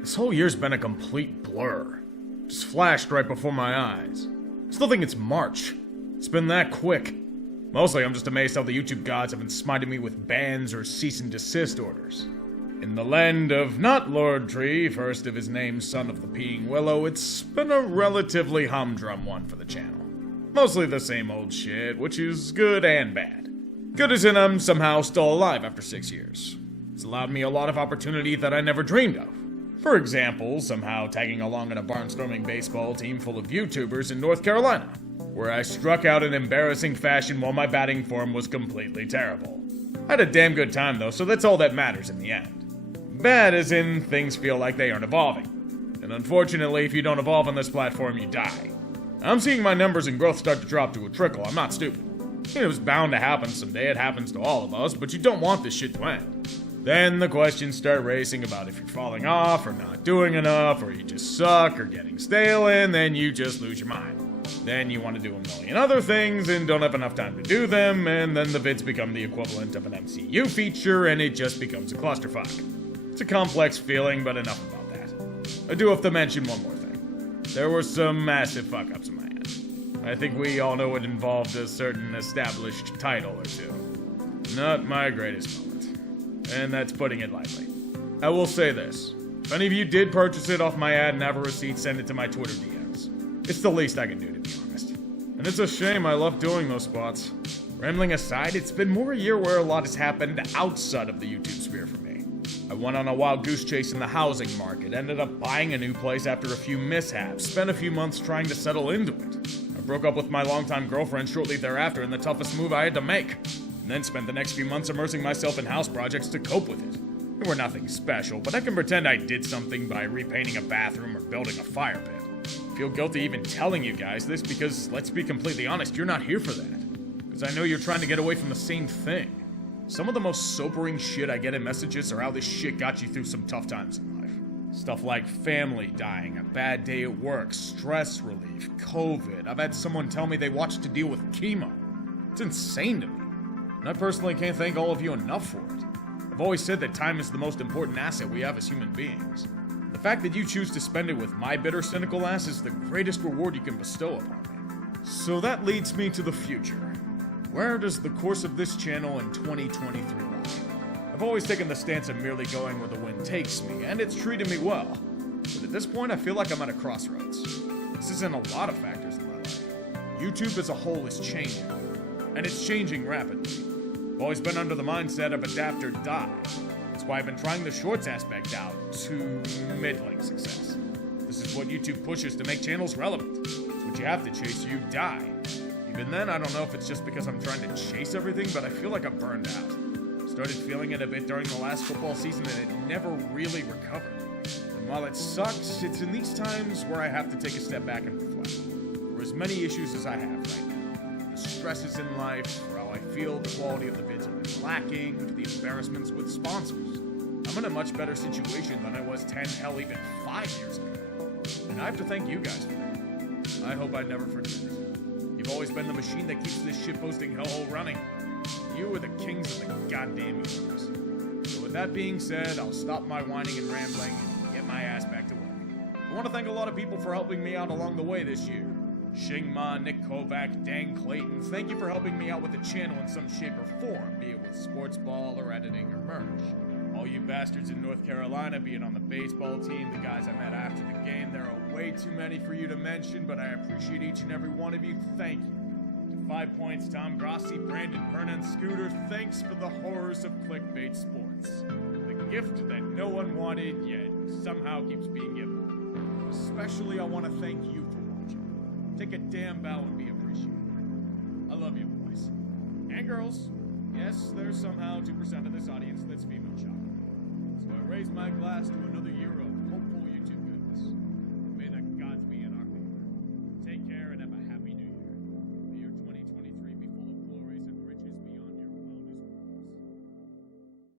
This whole year's been a complete blur. Just flashed right before my eyes. Still think it's March. It's been that quick. Mostly I'm just amazed how the YouTube gods haven't smited me with bans or cease and desist orders. In the land of not Lord Tree, first of his name, son of the Peeing Willow, it's been a relatively humdrum one for the channel. Mostly the same old shit, which is good and bad. Good as in I'm somehow still alive after 6 years. It's allowed me a lot of opportunity that I never dreamed of. For example, somehow tagging along in a barnstorming baseball team full of YouTubers in North Carolina, where I struck out in embarrassing fashion while my batting form was completely terrible. I had a damn good time though, so that's all that matters in the end. Bad as in things feel like they aren't evolving. And unfortunately, if you don't evolve on this platform, you die. I'm seeing my numbers and growth start to drop to a trickle. I'm not stupid. It was bound to happen someday. It happens to all of us, but you don't want this shit to end. Then the questions start racing about if you're falling off or not doing enough or you just suck or getting stale, and then you just lose your mind. Then you want to do a million other things and don't have enough time to do them, and then the vids become the equivalent of an MCU feature and it just becomes a clusterfuck. It's a complex feeling, but enough about that. I do have to mention one more thing. There were some massive fuck-ups in my end. I think we all know it involved a certain established title or two. Not my greatest moment. And that's putting it lightly. I will say this. If any of you did purchase it off my ad and have a receipt, send it to my Twitter DMs. It's the least I can do, to be honest. And it's a shame, I love doing those spots. Rambling aside, it's been more a year where a lot has happened outside of the YouTube sphere for me. I went on a wild goose chase in the housing market, ended up buying a new place after a few mishaps, spent a few months trying to settle into it. I broke up with my longtime girlfriend shortly thereafter in the toughest move I had to make. And then spent the next few months immersing myself in house projects to cope with it. They were nothing special, but I can pretend I did something by repainting a bathroom or building a fire pit. I feel guilty even telling you guys this because, let's be completely honest, you're not here for that. Because I know you're trying to get away from the same thing. Some of the most sobering shit I get in messages are how this shit got you through some tough times in life. Stuff like family dying, a bad day at work, stress relief, COVID. I've had someone tell me they watched to deal with chemo. It's insane to me. And I personally can't thank all of you enough for it. I've always said that time is the most important asset we have as human beings. The fact that you choose to spend it with my bitter, cynical ass is the greatest reward you can bestow upon me. So that leads me to the future. Where does the course of this channel in 2023 lie? I've always taken the stance of merely going where the wind takes me, and it's treated me well. But at this point, I feel like I'm at a crossroads. This is in a lot of factors in my life. YouTube as a whole is changing, and it's changing rapidly. I've always been under the mindset of adapt or die. That's why I've been trying the shorts aspect out to middling success. This is what YouTube pushes to make channels relevant. It's what you have to chase, you die. Even then, I don't know if it's just because I'm trying to chase everything, but I feel like I'm burned out. Started feeling it a bit during the last football season and it never really recovered. And while it sucks, it's in these times where I have to take a step back and reflect. For as many issues as I have right now, the stresses in life, for how I feel, the quality of the vids have been lacking, to the embarrassments with sponsors. I'm in a much better situation than I was 10, hell even 5 years ago. And I have to thank you guys for that. I hope I never forget it. You've always been the machine that keeps this shitposting hellhole running. You are the kings of the goddamn universe. So with that being said, I'll stop my whining and rambling and get my ass back to work. I want to thank a lot of people for helping me out along the way this year. Shingma, Nick Kovac, Dan Clayton, thank you for helping me out with the channel in some shape or form, be it with sports ball or editing or merch. All you bastards in North Carolina, be it on the baseball team, the guys I met after the game, there are way too many for you to mention, but I appreciate each and every one of you. Thank you. To 5 Points, Tom Grossi, Brandon Pernan, Scooter, thanks for the horrors of clickbait sports. The gift that no one wanted, yet somehow keeps being given. Especially I want to thank you for watching. Take a damn bow and be appreciated. I love you boys. And girls. Yes, there's somehow 2% of this audience that's female shopping. So I raise my glass to another year